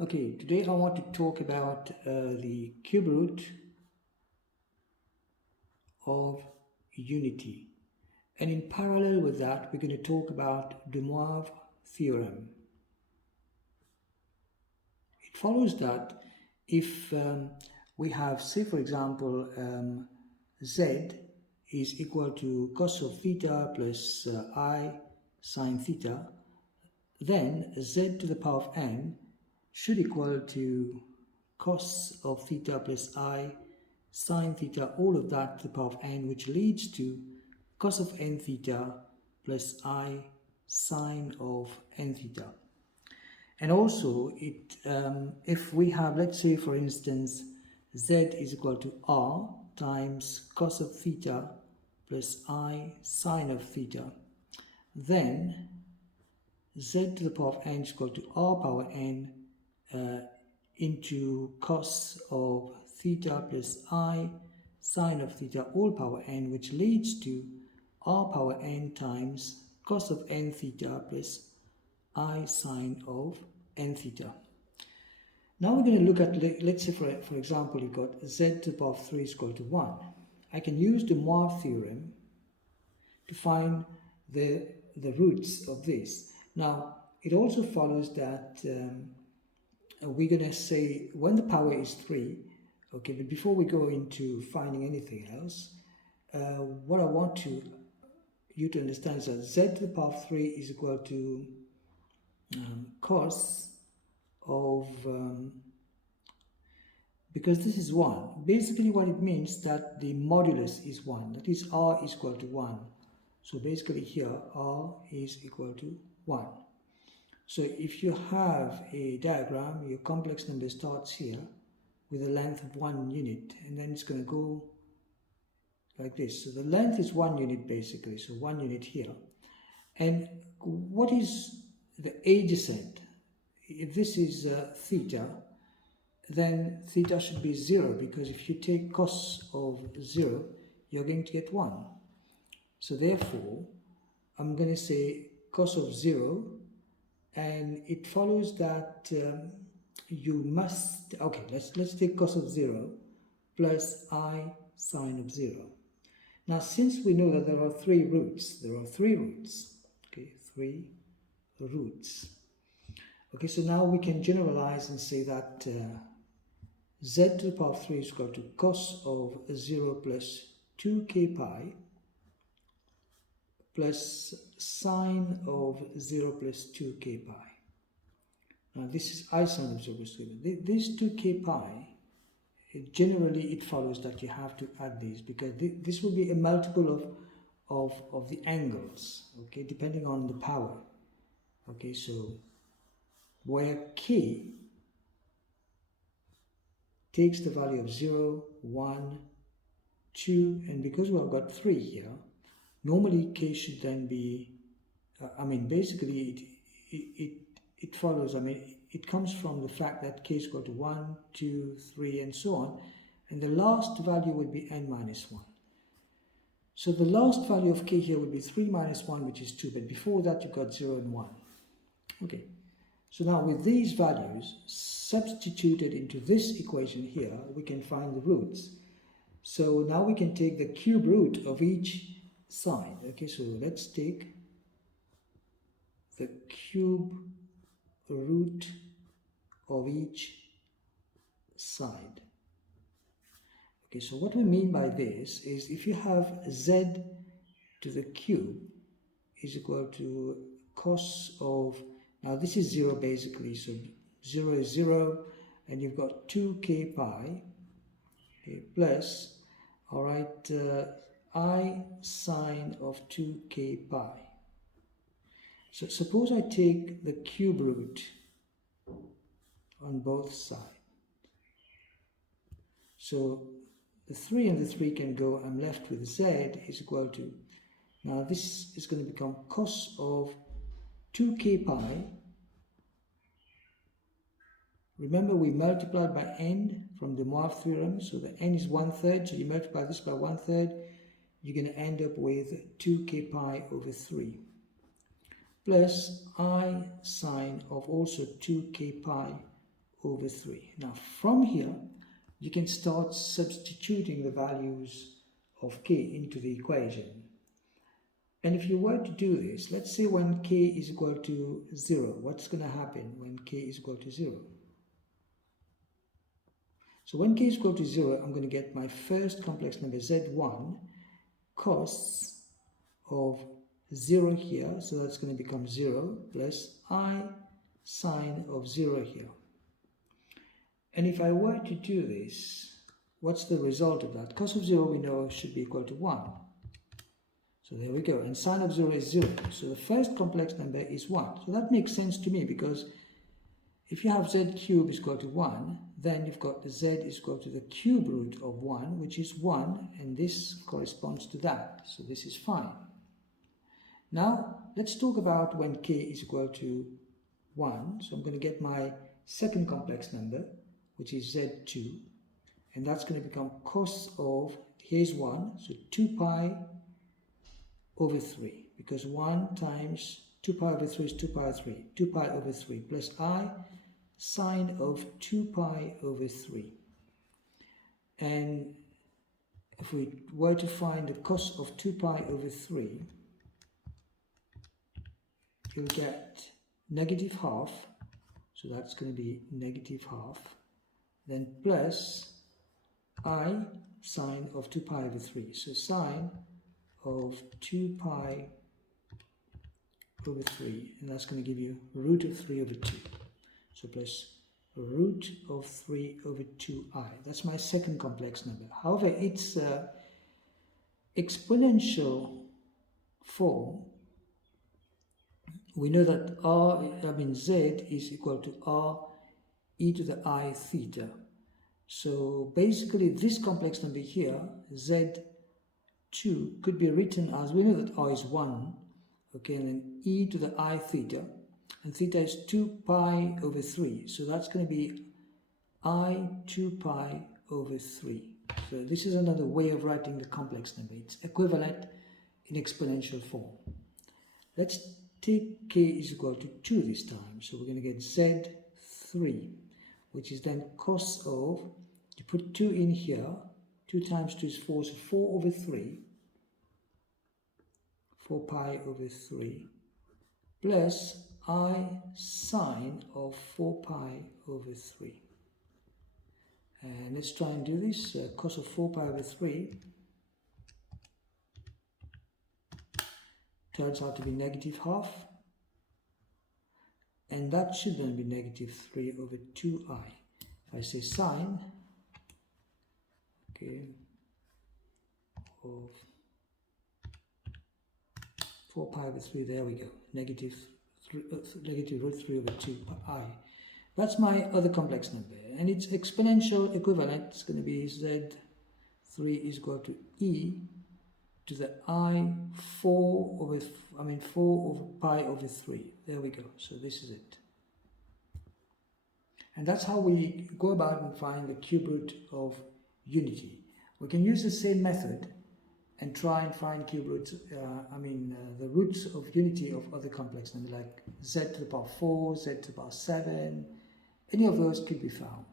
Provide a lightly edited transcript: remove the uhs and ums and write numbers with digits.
Okay, today I want to talk about the cube root of unity. And in parallel with that, we're going to talk about De Moivre theorem. It follows that if we have, say for example, z is equal to cos of theta plus I sine theta, then z to the power of n should equal to cos of theta plus I sine theta, all of that to the power of n, which leads to cos of n theta plus I sine of n theta. And also, if we have, let's say for instance, z is equal to r times cos of theta plus I sine of theta, then z to the power of n is equal to r power n into cos of theta plus I sine of theta all power n, which leads to r power n times cos of n theta plus I sine of n theta. Now we're going to look at, let's say for example, you've got z to the power of 3 is equal to 1. I can use the Moivre theorem to find the roots of this. Now, it also follows that we're going to say when the power is 3, okay, but before we go into finding anything else, what I want you to understand is that z to the power of 3 is equal to cos of, because this is 1, basically what it means that the modulus is 1, that is r is equal to 1. So basically here r is equal to 1. So if you have a diagram, your complex number starts here with a length of 1 unit, and then it's going to go like this. So the length is 1 unit basically, so 1 unit here. And what is the adjacent? If this is theta, then theta should be 0, because if you take cos of 0, you're going to get 1. So therefore, I'm going to say cos of 0, and it follows that you must, okay, let's take cos of 0 plus I sine of 0. Now, since we know that there are three roots, okay, 3 roots. Okay, so now we can generalize and say that z to the power of 3 is equal to cos of 0 plus 2k pi plus sine of 0 plus 2k pi. Now this is I sine of 0 plus 2k. These 2k pi, generally it follows that you have to add these, because this will be a multiple of the angles, okay, depending on the power. Okay, so where k takes the value of 0, 1, 2, and because we've got 3 here, normally k should then be, basically it follows, it comes from the fact that k is equal to 1, 2, 3, and so on, and the last value would be n minus 1. So the last value of k here would be 3 minus 1, which is 2, but before that you've got 0 and 1. Okay, so now with these values substituted into this equation here, we can find the roots. So now we can take the cube root of each side. Okay, so let's take the cube root of each side. Okay, so what we mean by this is if you have z to the cube is equal to cos of, now this is 0 basically, so 0 is 0, and you've got 2k pi, okay, plus, all right, I sine of 2k pi. So suppose I take the cube root on both sides. So the 3 and the 3 can go, I'm left with z is equal to, now this is going to become cos of 2k pi. Remember we multiplied by n from the Moivre theorem, so the n is 1/3, so you multiply this by 1/3, you're going to end up with 2k pi over 3. Plus I sine of also 2k pi over 3. Now from here you can start substituting the values of k into the equation. And if you were to do this, let's say when k is equal to 0, what's going to happen when k is equal to 0? So when k is equal to 0, I'm going to get my first complex number z1 cos of 0 here, so that's going to become 0 plus I sine of 0 here. And if I were to do this, what's the result of that? Cos of 0 we know should be equal to 1. So there we go. And sine of 0 is 0. So the first complex number is 1. So that makes sense to me, because if you have z cubed is equal to 1, then you've got the z is equal to the cube root of 1, which is 1, and this corresponds to that. So this is fine. Now let's talk about when k is equal to 1. So I'm going to get my second complex number, which is z2, and that's going to become cos of, here's 1, so 2 pi over 3, because 1 times 2 pi over 3 is 2 pi over 3, 2 pi over 3 plus I sine of 2 pi over 3. And if we were to find the cos of 2 pi over 3, you'll get negative half, so that's going to be negative half, then plus I sine of 2 pi over 3, so sine of 2 pi over 3, and that's going to give you root of 3 over 2. So plus root of 3 over 2i. That's my second complex number. However, it's exponential form. We know that z is equal to r e to the I theta. So basically this complex number here, z2, could be written as, we know that r is 1, okay, and then e to the I theta, and theta is 2 pi over 3, so that's going to be I 2 pi over 3. So this is another way of writing the complex number. It's equivalent in exponential form. Let's take k is equal to 2 this time, so we're going to get z3, which is then cos of, you put 2 in here, 2 times 2 is 4, so 4 over 3, 4 pi over 3, plus I sine of 4 pi over 3. And let's try and do this. Cos of 4 pi over 3 turns out to be negative half, and that should then be negative 3 over 2i. If I say sine, okay, of 4 pi over 3, there we go, negative root 3 over 2i. That's my other complex number, and its exponential equivalent is going to be z3 is equal to e to the I 4 over pi over 3. There we go. So this is it. And that's how we go about and find the cube root of unity. We can use the same method and try and find cube roots, the roots of unity of other complex numbers like z to the power 4, z to the power 7, any of those could be found.